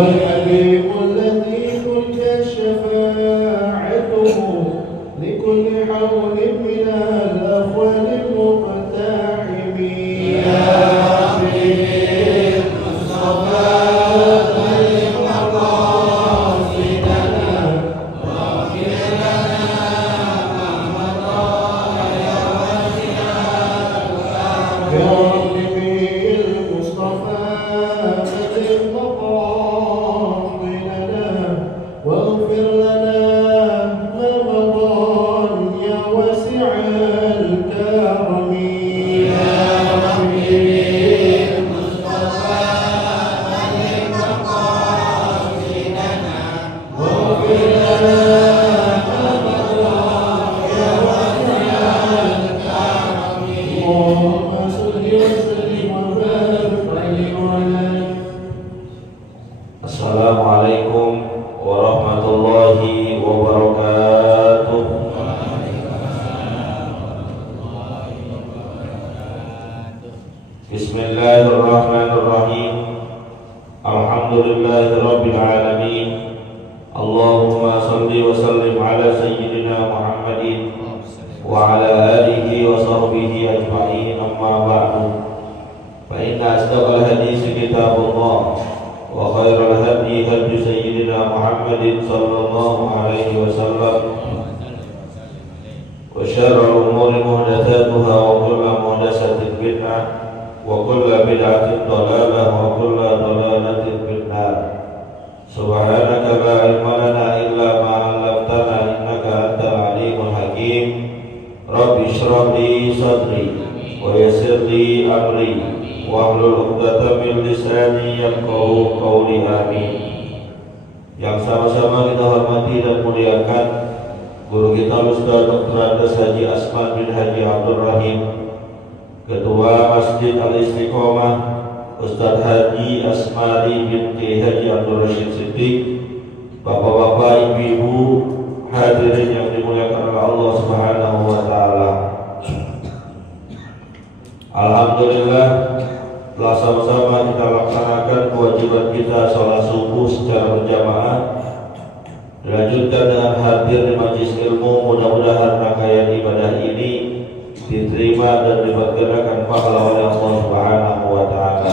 الحبيب الذي تلك شفاعته لكل حول من الأخوان المقتحمين يا ربي المصطفى بلغ مقاصدنا واغفر لنا ما مضى يا واسع الكرم يا ربي المصطفى بلغ مقاصدنا واغفر لنا ما مضى يا واسع الكرم يا ربي المصطفى بلغ مقاصدنا واغفر لنا ما مضى يا واسع الكرم اللهم صل وسلم وبارك عليه وعلى Assalamualaikum warahmatullahi wabarakatuh. Bismillahirrahmanirrahim. Alhamdulillahirabbil alamin. Allahumma shalli wa sallim ala sayyidina Muhammadin wa ala alihi wa sahbihi ajma'in, amma ba'du. Fa inna asdaqal hadits kitabullah wa khairal hadi hadi sayyidina Muhammadin sallallahu alaihi wasallam wa syarrul umuri muhdatsatuha wa kullu muhdatsatin bid'ah wa kullu bid'atin dhalalah wa kullu dhalalatin finnar. Subhanaka la ilma lana illa ma 'allamtana innaka antal alimul hakim. Rabbi shrah li sadri wa yassir li amri wahlul 'uqdatam min lisani yafqahu qawli, amin. Yang sama-sama kita hormati dan muliakan guru kita Ustaz Dr. Andes Haji Asman bin Haji Abdul Rahim, Ketua Masjid Al-Istiqomah Ustaz Haji Asmari binti Haji Abdul Rashid Siddiq, bapak-bapak, ibu-ibu, hadirin yang dimuliakan oleh Allah Subhanahu wa taala. Alhamdulillah, telah sama-sama kita laksanakan kewajiban kita sholat subuh secara berjamaah, dilanjutkan dengan hadir di majelis ilmu. Mudah-mudahan rangkaian ibadah ini diterima dan diberkanakan pahala oleh Allah Subhanahu wa taala.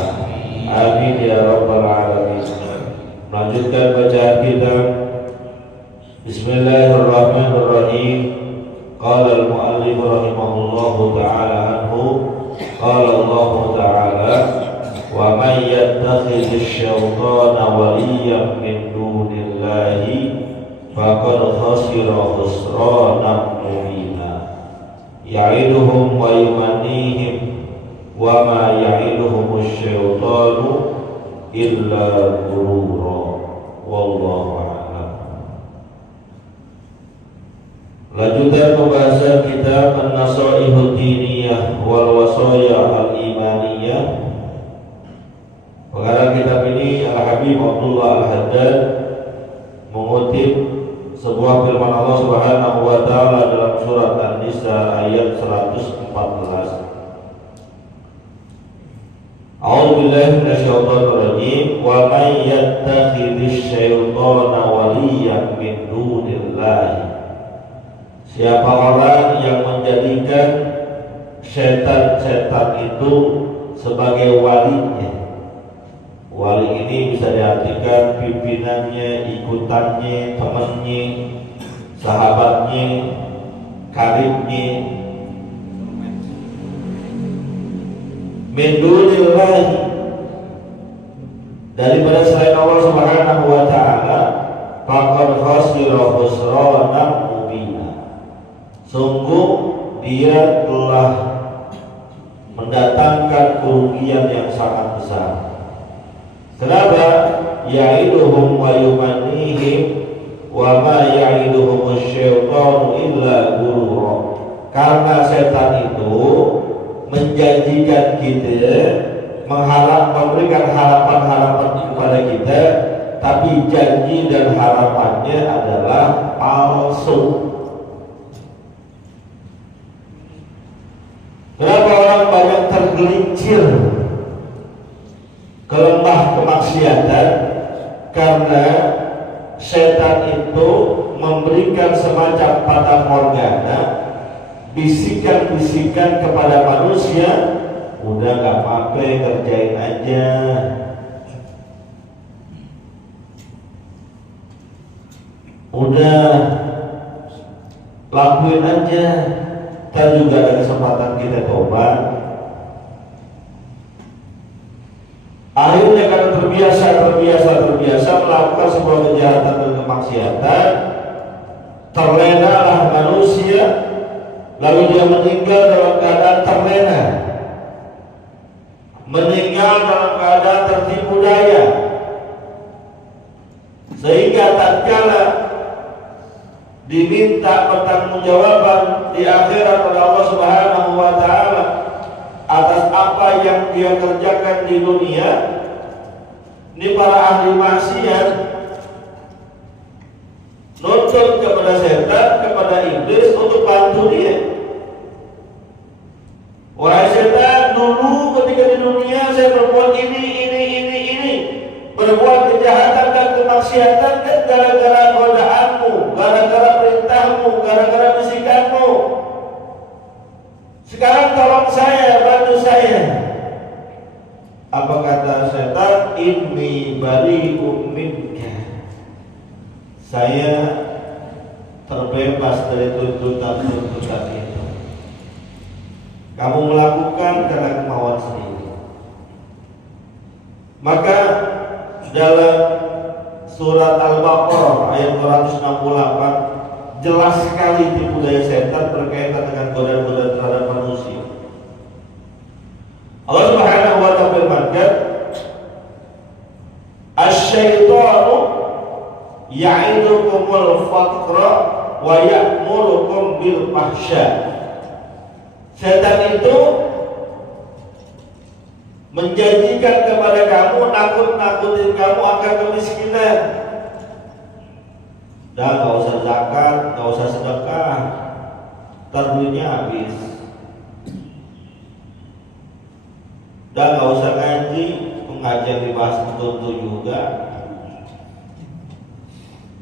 Amin ya rabbal alamin. Melanjutkan bacaan kita. Bismillahirrahmanirrahim. Qala al-muallif rahimahullahu taala anhu, qala Allah taala, wa man yattakhidhish syaitana waliyyan min dunillahi faqad khasira khusranan mubina. Ya'iduhum wa yumannihim wa ma ya'iduhumus syaitanu illa ghurura. Wallahu a'lam. Lanjutan pembahasan kitab An-Nasaihud Diniyah wal Wasaya Al-Imaniyah. Pengarang kitab ini Al-Habib Abdullah Al-Haddad mengutip sebuah firman Allah Subhanahu wa taala dalam surat An-Nisa ayat 114. A'udzu billahi minasyaitonir rajim. Wa may yattakhidhish syaitana waliyyan min dunillahi. Siapa orang yang menjadikan setan-setan itu sebagai walinya. Wali ini bisa diartikan pimpinannya, ikutannya, temannya, sahabatnya, karibnya. Min dunillahi, daripada selain Allah Subhanahu wa taala, faqad khasira khusranan mubina. Sungguh dia telah mendatangkan kerugian yang sangat besar. Kenapa? Ya'iduhum wa yumannihim wa ma ya'iduhumus syaitanu illa ghurura. Karena setan itu menjanjikan kita, memberikan harapan-harapan kepada kita, tapi janji dan harapannya adalah palsu. Kenapa orang banyak tergelincir ke lembah kemaksiatan? karena setan itu memberikan semacam fata morgana, bisikan-bisikan kepada manusia, udah gak apa-apa, kerjain aja. Udah lakuin aja, kan juga ada kesempatan kita tobat. Akhirnya karena terbiasa melakukan sebuah kejahatan dan kemaksiatan, terlenalah manusia, lalu dia meninggal dalam keadaan terlena, meninggal dalam keadaan tertipu daya, sehingga tatkala diminta pertanggungjawaban di akhirat oleh Allah Subhanahu wa taala atas apa yang dia kerjakan di dunia, ini para ahli maksiat nuntut kepada setan, kepada iblis untuk bantu dia. Wahai setan, dulu ketika di dunia saya berbuat ini, berbuat kejahatan dan kemaksiatan kan gara-gara godaanmu, gara-gara perintahmu, gara-gara bisikanmu. Sekarang tolong saya, bantu saya. Apa kata setan? Inni bari'um minka. Saya terbebas dari tuntutan itu. Kamu melakukan karena kemauan sendiri. Maka dalam surat Al-Baqarah ayat 268 jelas sekali tipu daya setan berkaitan dengan godaan-godaan terhadap manusia. Allah Subhanahu wa ta'ala berfirman, "Asy-syaitanu ya'idukumul faqra wa ya'murukum bil fahsya." Setan itu menjanjikan kepada kamu, nakut-nakutin kamu akan kemiskinan. Dan gak usah zakat, gak usah sedekah, duitnya habis. Dan gak usah ngaji, pengajian dibahas tertentu juga.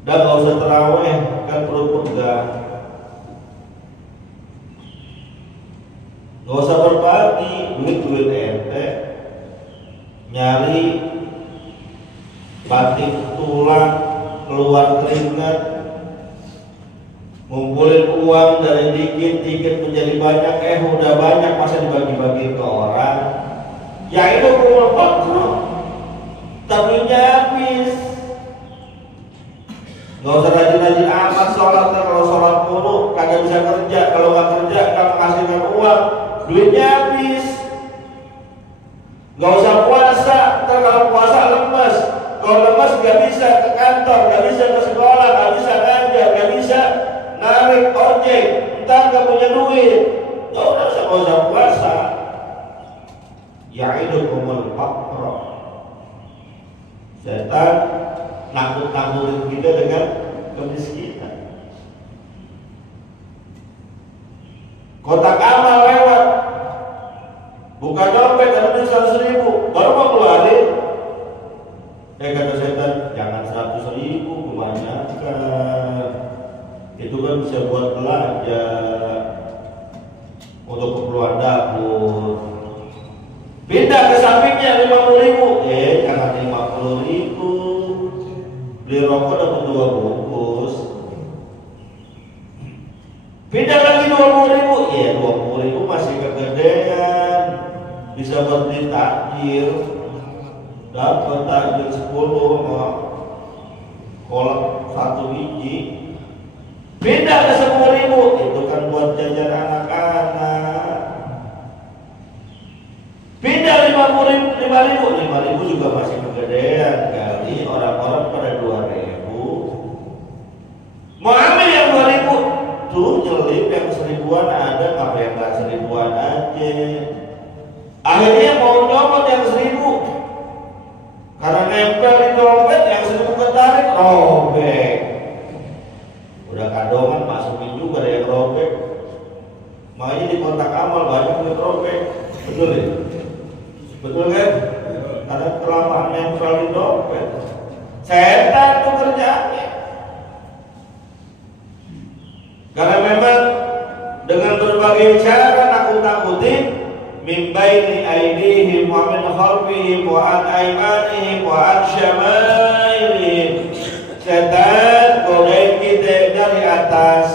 Dan gak usah terawih, kan perut pegang. Gak usah berbagi, duit ente, nyari batik tulang, keluar keringat, ngumpulin uang dari dikit-dikit menjadi banyak, udah banyak masa dibagi-bagi ke orang. Ya itu kelompok, tabinya habis. Gak usah rajin-rajin amat sholat, kalau sholat mulu kagak bisa kerja, kalau gak kerja gak menghasilkan uang, duitnya habis. Gak usah puasa, kalau puasa lemes. Kalau lemes gak bisa ke kantor, gak bisa ke sekolah, gak bisa ngajar, gak bisa narik ojek, ntar gak punya duit. Gak usah puasa. Ya'idukumul faqra. Setan nakut-nakutin kita dengan kemiskinan. Kotak amal lewat, buka dompet ada duit 100.000, baru mau keluarin. Kata setan, jangan 100.000, kebanyakan. Itu kan bisa buat belanja untuk keperluan dapur. Pindah ke sampingnya 50.000, jangan 50.000. Beli rokok dapat 2 bungkus. Pindah lagi 20.000, 20.000 masih kegedean, bisa buat beli takjil. Dapat takjil 10 sama kolak 1 biji. Pindah ke 10.000, itu kan buat jajan anak-anak. Pindah 5.000 juga masih kegedean kali, orang-orang pada 2.000. Mau ambil yang 2.000, tuh nyelip yang 1.000-an ada, ngapain yang 1.000-an aja. Akhirnya mau nyopot yang 1.000. Karena nempel di dompet yang 1.000 ketarik, robek. Udah kadongan masukin juga ada yang robek. Makanya di kotak amal banyak yang robek. Betul ya? Betul kan? Ada aimanihim wa an syama'ilihim. Setan godain kita dari atas,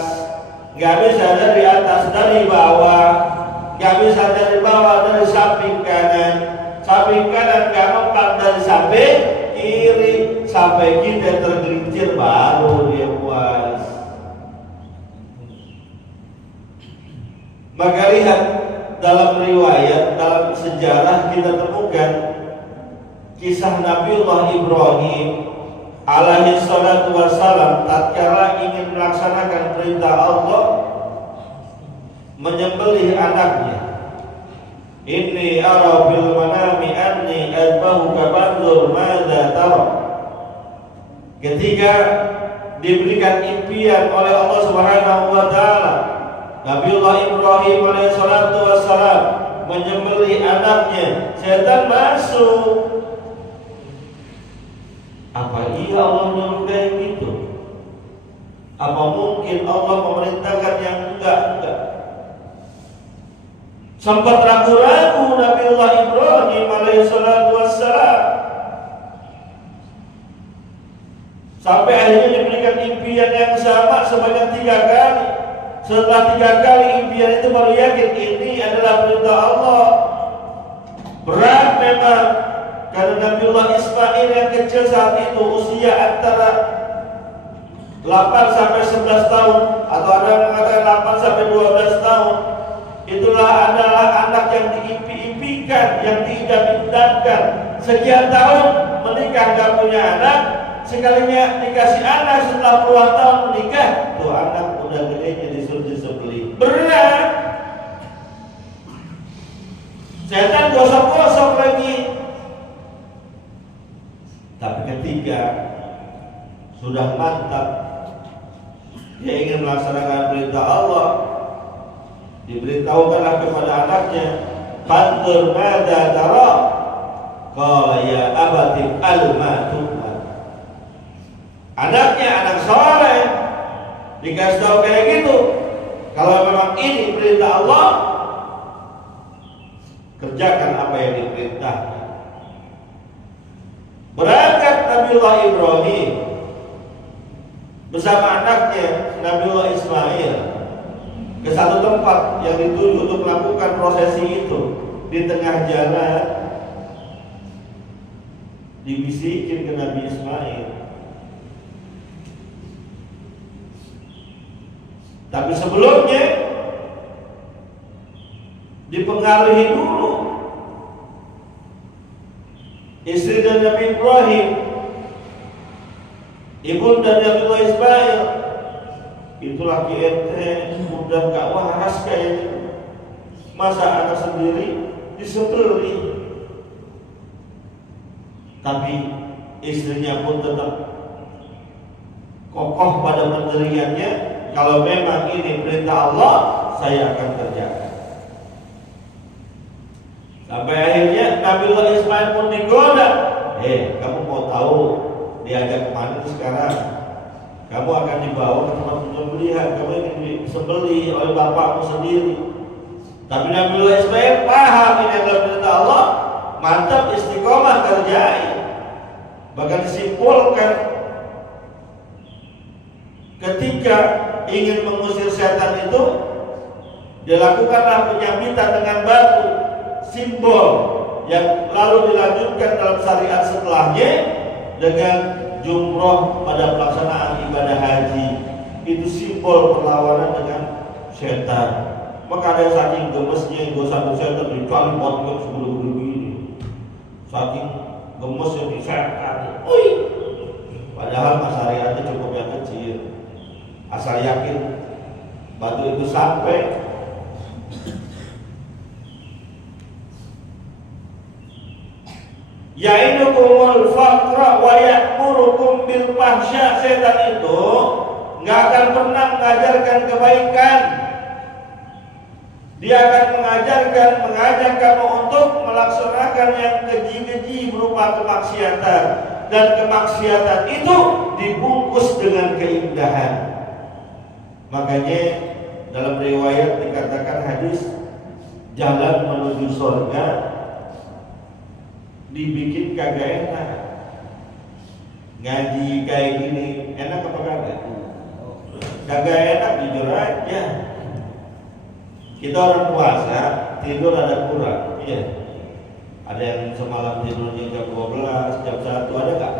nggak bisa dari atas, dari bawah, nggak bisa dari bawah, dari samping kanan nggak mempan dari samping kiri, sampai kita tergelincir baru dia puas. Maka lihat dalam riwayat, dalam sejarah kita temukan kisah Nabiullah Ibrahim alaihi salatu wassalam tatkala ingin melaksanakan perintah Allah menyembelih anaknya. Inni ara fil manami anni adbahuka fanzur madza tara. Ketika diberikan impian oleh Allah Subhanahu wa taala, Nabiullah Ibrahim alaihi salatu wassalam menyembelih anaknya, setan masuk. Apa iya Allah nyuruh kayak gitu? Apa mungkin Allah memerintahkan yang enggak? Sempat ragu-ragu Nabiullah Ibrahim alaihissalatu wassalam, sampai akhirnya diberikan impian yang sama sebanyak 3 kali. Setelah 3 kali impian itu baru yakin ini adalah perintah Allah. Berat memang, karena Nabiullah Ismail yang kecil saat itu usia antara 8 sampai 11 tahun, atau ada yang mengatakan 8 sampai 12 tahun. Itulah adalah anak yang diimpi-impikan, yang diidam-idamkan. Sekian tahun menikah gak punya anak, sekalinya dikasih anak setelah puluhan tahun menikah, tuh anak udah gedenya disuruh disembelih. Berat. Setan gosok-gosok lagi. Tapi ketika sudah mantap, dia ingin melaksanakan perintah Allah, diberitahukanlah kepada anaknya, "Fanzur madza tara?" Qala ya abati al-matu. Anaknya anak soleh dikasih tahu kayak gitu, kalau memang ini perintah Allah, kerjakan apa yang diperintahkan. Berangkat Nabiullah Ibrahim bersama anaknya Nabiullah Ismail ke satu tempat yang dituju untuk melakukan prosesi itu. Di tengah jalan dibisikin ke Nabi Ismail, tapi sebelumnya dipengaruhi dulu istri dan Nabi Ibrahim, ibunda Nabiullah Ismail. Itu laki ente udah gak waras kayaknya, masa anak sendiri disembelih. Tapi istrinya pun tetap kokoh pada pendiriannya, kalau memang ini perintah Allah, saya akan kerjakan. Sampai akhirnya Nabiullah Ismail pun digoda. Kamu mau tahu diajak kemana sekarang? Kamu akan dibawa ke tempat penyembelihan. Kamu ingin disembelih oleh bapakmu sendiri. Tapi Nabiullah Ismail paham ini adalah perintah Allah, mantap, istiqomah kerjain. Bahkan disimpulkan ketika ingin mengusir setan itu, dilakukanlah penyambitan dengan batu, simbol yang lalu dilanjutkan dalam syariat setelahnya dengan jumroh pada pelaksanaan ibadah haji. Itu simbol perlawanan dengan setan. Maka ada yang saking gemesnya gosok setan dikali potong sebelum begini, saking gemesnya disetan. Padahal syariatnya cukup yang kecil, asal yakin batu itu sampai. Ya'idukumul faqra wa ya'murukum bil fahsya. Setan itu nggak akan pernah mengajarkan kebaikan. Dia akan mengajak kamu untuk melaksanakan yang keji-keji berupa kemaksiatan, dan kemaksiatan itu dibungkus dengan keindahan. Makanya dalam riwayat dikatakan hadis, jalan menuju surga dibikin kagak enak. Ngaji kayak gini enak apa kagak? Kagak enak, jujur aja. Kita orang puasa tidur ada kurang, iya. Ada yang semalam tidurnya jam 12, jam 1, ada nggak?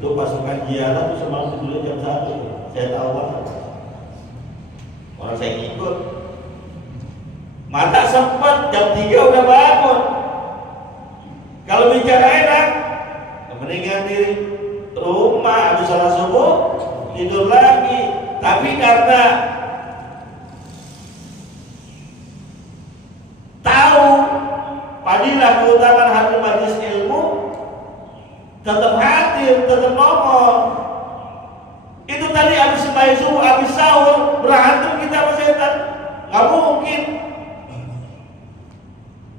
Itu pasukan jiara tuh semalam tidurnya jam 1. Saya tahu banget. Orang saya ikut. Mata sempat jam 3 udah bangun. Kalau bicara enak, mendingan di rumah habis sholat subuh tidur lagi. Tapi karena tahu fadilah keutamaan hadir majelis ilmu, tetap hadir, tetap ngomong. Itu tadi habis sembahyang subuh, habis sahur, berantem kita sama setan. Nggak mungkin.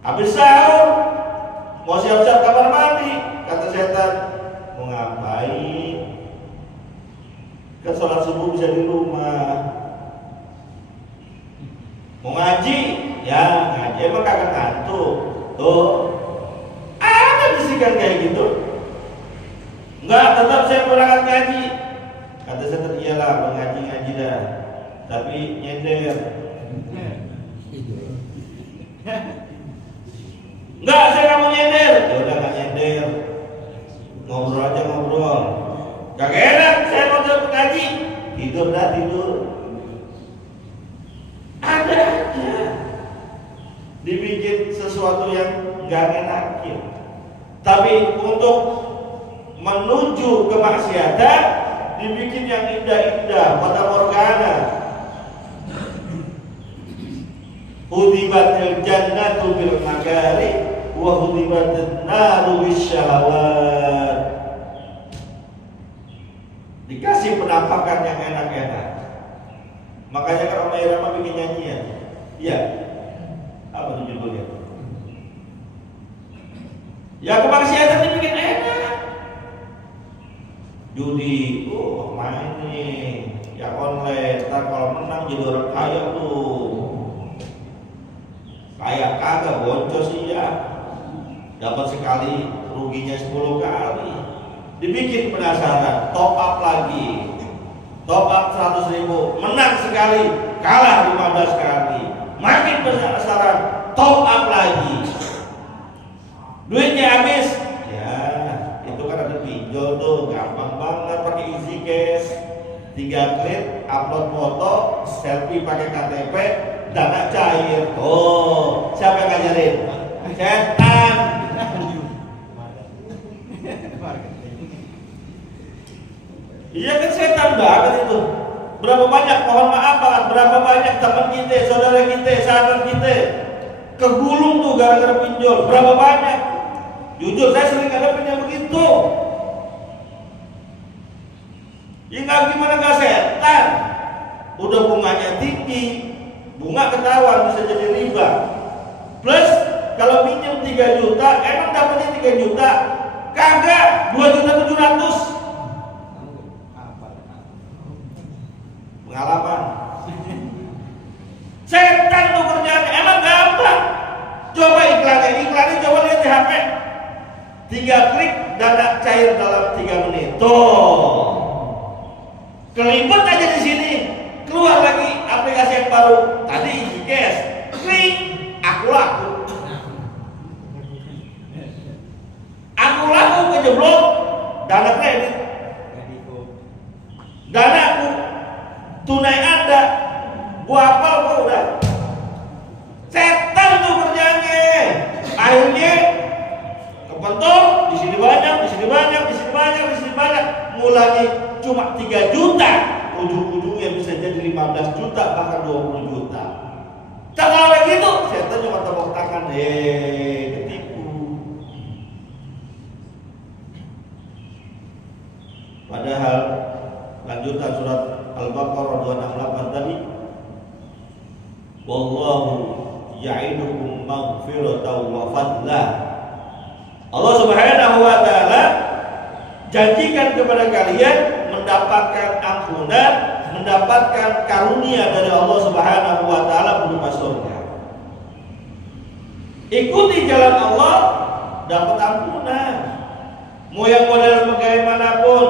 Habis sahur, mau siap-siap kamar mandi, kata setan, mau ngapain? Kan sholat subuh bisa di rumah. Mau ngaji? Ya ngaji, emang kagak ngantuk. Tuh, ada bisikan kayak gitu. Enggak, tetap saya berangkat ngaji. Kata setan, iyalah mengaji-ngaji dah, tapi nyender. Enggak, saya nggak mau nyender. Ya udah nggak nyender, ngobrol aja ngobrol. Kagak enak, saya mau ngaji. Tidur dah tidur. Ada aja dibikin sesuatu yang nggak enakin. Tapi untuk menuju kemaksiatan dibikin yang indah-indah, fata morgana. Hudibatil jannatu bil makari wa hudibatin naru bis syahawat. Dikasih penampakan yang enak-enak. Makanya kan Om Irama bikin nyanyian. Iya. Apa tuh judulnya? Ya kemaksiatan dibikin enak. Judi, main nih. Ya online, ntar kalau menang jadi orang kaya tuh. Kayak kagak boncos iya. Dapat sekali ruginya 10 kali. Dibikin penasaran, top up lagi. Top up 100.000, menang sekali, kalah 15 kali. Makin penasaran, top up lagi. Duitnya habis. Ya, itu kan ada pinjol tuh, gampang banget pakai easy cash. 3 klik, upload foto, selfie pakai KTP, dana cair. Oh, siapa yang ngajarin? Setan. Iya kan setan banget itu. Berapa banyak, mohon maaf banget, berapa banyak teman kita, saudara kita, sahabat kita kegulung tuh gara-gara pinjol. Berapa banyak? Jujur saya sering ada yang begitu. Ya nggak gimana nggak setan. Udah bunganya tinggi, bunga ketahuan bisa jadi riba. Plus kalau pinjam 3 juta, emang dapatnya 3 juta? Kagak, 2.700.000. Pengalaman. Setan tuh kerjanya, emang gampang. Coba iklannya coba lihat di HP. 3 klik, dana cair dalam 3 menit. Tuh, kelipet aja di sini. Keluar lagi aplikasi yang baru. Tadi easy cash, klik, aku laku. Aku laku kejeblok, dana kredit, dana aku tunai ada, gua hafal gua udah. Setan tuh kerjanya. Akhirnya kepentok, di sini banyak, di sini banyak, di sini banyak, di sini banyak. Mulanya cuma 3 juta, ujung-ujungnya bisa jadi 15 juta, bahkan 20 juta. Kalau begitu, setan cuma tepuk tangan, ketipu. Padahal lanjutan surat Al-Baqarah 268 tadi, wallahu ya'idukum maghfiratan wa fadlah. Allah Subhanahu wa taala janjikan kepada kalian mendapatkan ampunan, mendapatkan karunia dari Allah Subhanahu wa taala berupa surga. Ikuti jalan Allah dapat ampunan. Mau yang model bagaimanapun,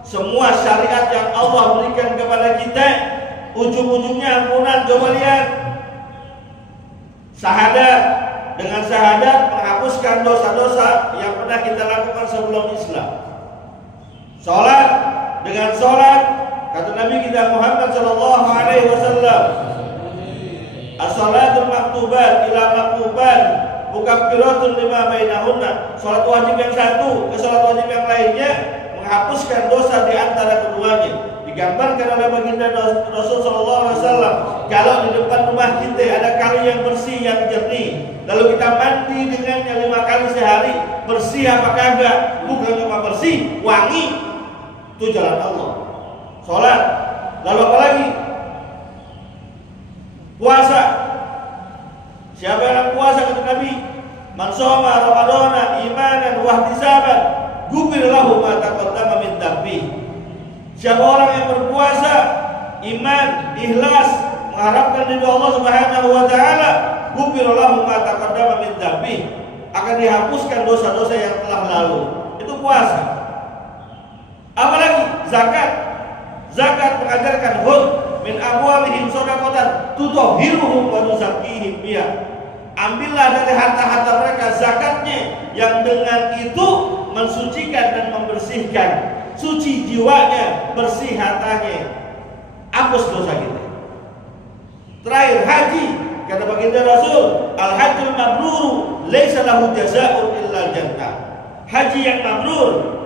semua syariat yang Allah berikan kepada kita ujung-ujungnya ampunan. Coba lihat, syahadat, dengan syahadat menghapuskan dosa-dosa yang pernah kita lakukan sebelum Islam. Sholat, dengan sholat kata Nabi kita Muhammad sallallahu alaihi wasallam, as-salatul maktubat ila maktuban mukaffiratun lima bainahunna. Salat wajib yang satu ke salat wajib yang lainnya menghapuskan dosa di antara keduanya. Digambarkan oleh baginda Rasul sallallahu alaihi wasallam, kalau di depan rumah kita ada kali yang bersih yang jernih, lalu kita mandi dengannya 5 kali sehari, bersih apa kagak? Bukan cuma bersih, wangi. Itu jalan Allah. Salat. Lalu apa lagi? Puasa. Siapa yang puasa kata Nabi? Man shoma ramadhana imanan wa ihtisaban ghufira lahu ma taqaddama min dhanbi. Siapa orang yang berpuasa iman, ikhlas, mengharapkan ridha Allah Subhanahu wa taala, ghufira lahu ma taqaddama min dhanbi, akan dihapuskan dosa-dosa yang telah lalu. Itu puasa. Apalagi zakat. Zakat mengajarkan hud min amwalihim shadaqatan tutahhiruhum wa tuzakkihim biha. Ambillah dari harta-harta mereka zakatnya yang dengan itu mensucikan dan membersihkan, suci jiwanya, bersih hartanya, hapus dosa kita. Terakhir haji, kata baginda Rasul, al-hajjul mabrur laisa lahu jazaa'un illa jannah. Haji yang mabrur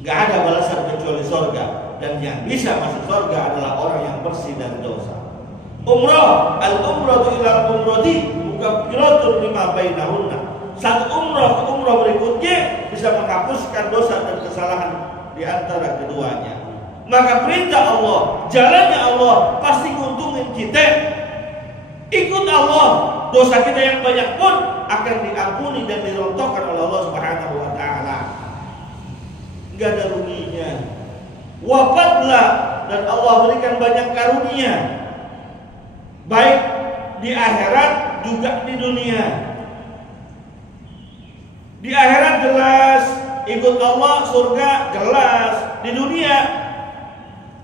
enggak ada balasan kecuali surga, dan yang bisa masuk surga adalah orang yang bersih dari dosa. Umrah, al-umratu ila al-umrati mukaffiratun lima bainahunna. Satu umrah ke umrah berikutnya bisa menghapuskan dosa dan kesalahan di antara keduanya. Maka perintah Allah, jalannya Allah pasti nguntungin kita. Ikut Allah, dosa kita yang banyak pun akan diampuni dan dirontokkan oleh Allah Subhanahu wa taala. Enggak ada ruginya. Wafatlah dan Allah berikan banyak karunia, baik di akhirat juga di dunia. Di akhirat jelas ikut Allah, surga jelas. Di dunia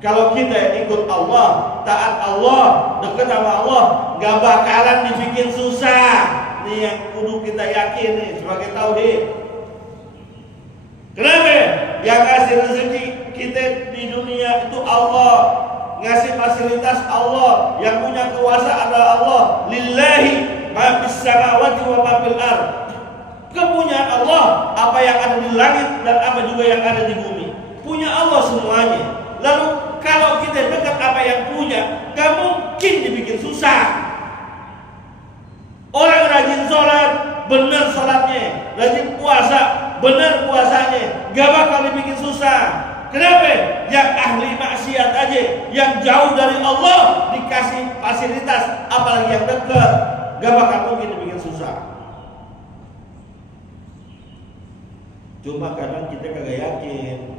kalau kita ikut Allah, taat Allah, dekat sama Allah, gak bakalan dibikin susah. Ini yang kudu kita yakin nih sebagai tauhid. Kenapa? Yang ngasih rezeki kita di dunia itu Allah, ngasih fasilitas Allah, yang punya kuasa adalah Allah. Lillahi ma fis samawati wa ma fil ardh. Kepunyaan Allah, apa yang ada di langit dan apa juga yang ada di bumi, punya Allah semuanya. Lalu kalau kita dekat apa yang punya, gak mungkin dibikin susah. Orang rajin sholat, benar sholatnya, rajin puasa, benar puasanya, gak bakal dibikin susah. Kenapa? Yang ahli maksiat aja, yang jauh dari Allah dikasih fasilitas, apalagi yang dekat, gak bakal mungkin dibikin susah. Cuma kadang kita kagak yakin,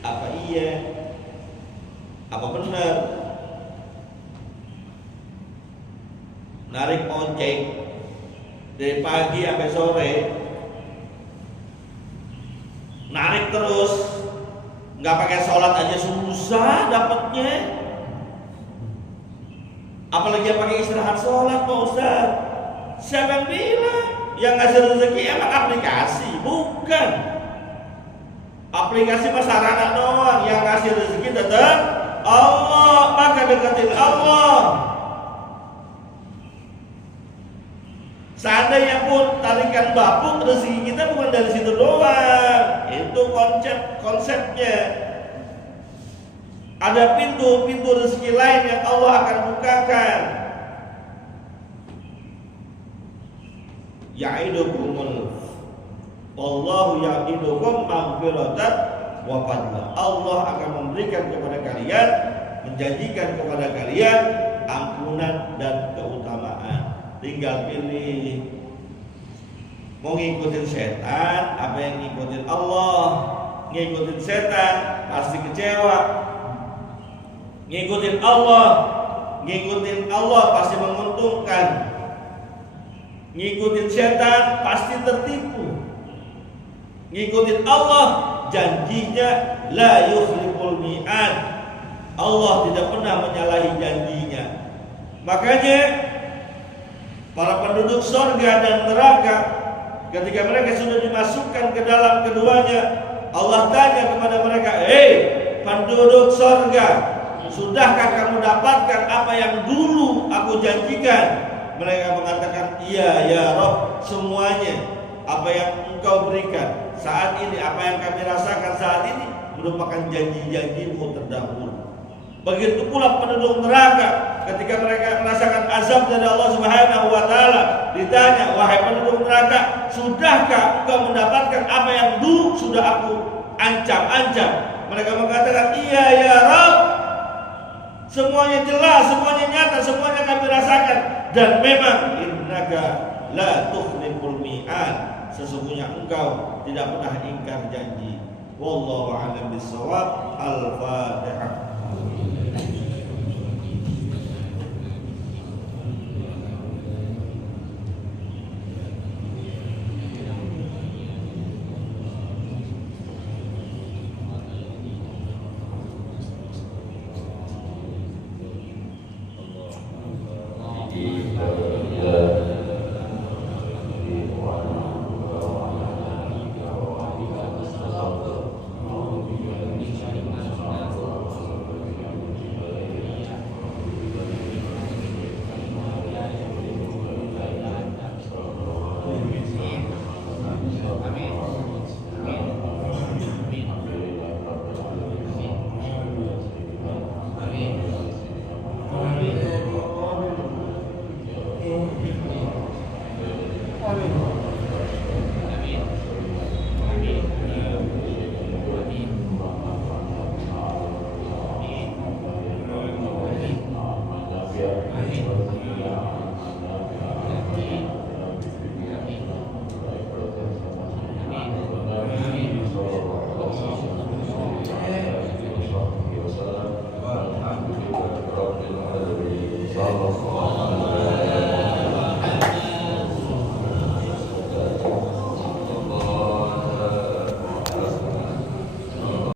apa iya, apa benar. Narik ojek dari pagi sampai sore, narik terus, nggak pakai sholat aja susah dapatnya, apalagi yang pakai istirahat sholat, Pak Ustaz. Siapa yang bilang? Yang ngasih rezeki emang aplikasi? Bukan. Aplikasi mah sarana doang. Yang ngasih rezeki tetap Allah. Maka deketin Allah. Seandainya pun tarikan bapuk, rezeki kita bukan dari situ doang. Itu konsepnya. Ada pintu-pintu rezeki lain yang Allah akan bukakan. Ya'idukumul Wallahu ya'idukum maghfiratan wa fadla. Allah akan memberikan kepada kalian, menjanjikan kepada kalian ampunan dan keutamaan. Tinggal pilih mau ngikutin setan apa yang ngikutin Allah. Ngikutin setan pasti kecewa. Ngikutin Allah pasti menguntungkan. ngikutin setan pasti tertipu. Ngikutin Allah, janjinya la yukhliful mi'ad. Allah tidak pernah menyalahi janjinya. Makanya para penduduk surga dan neraka ketika mereka sudah dimasukkan ke dalam keduanya, Allah tanya kepada mereka, "Hei penduduk surga, sudahkah kamu dapatkan apa yang dulu aku janjikan?" Mereka mengatakan, "Iya ya Rabb, semuanya apa yang Engkau berikan saat ini, apa yang kami rasakan saat ini merupakan janji-janjimu terdahulu." Begitu pula penduduk neraka ketika mereka merasakan azab dari Allah Subhanahu wa taala, ditanya, "Wahai penduduk neraka, sudahkah engkau mendapatkan apa yang dulu sudah aku ancam-ancam?" Mereka mengatakan, "Iya ya Rabb, semuanya jelas, semuanya nyata, semuanya kami rasakan, dan memang innaka la tukhliful mi'ad." Sesungguhnya engkau tidak pernah ingkar janji. Wallahu a'lam bishawab. Al-Fatihah.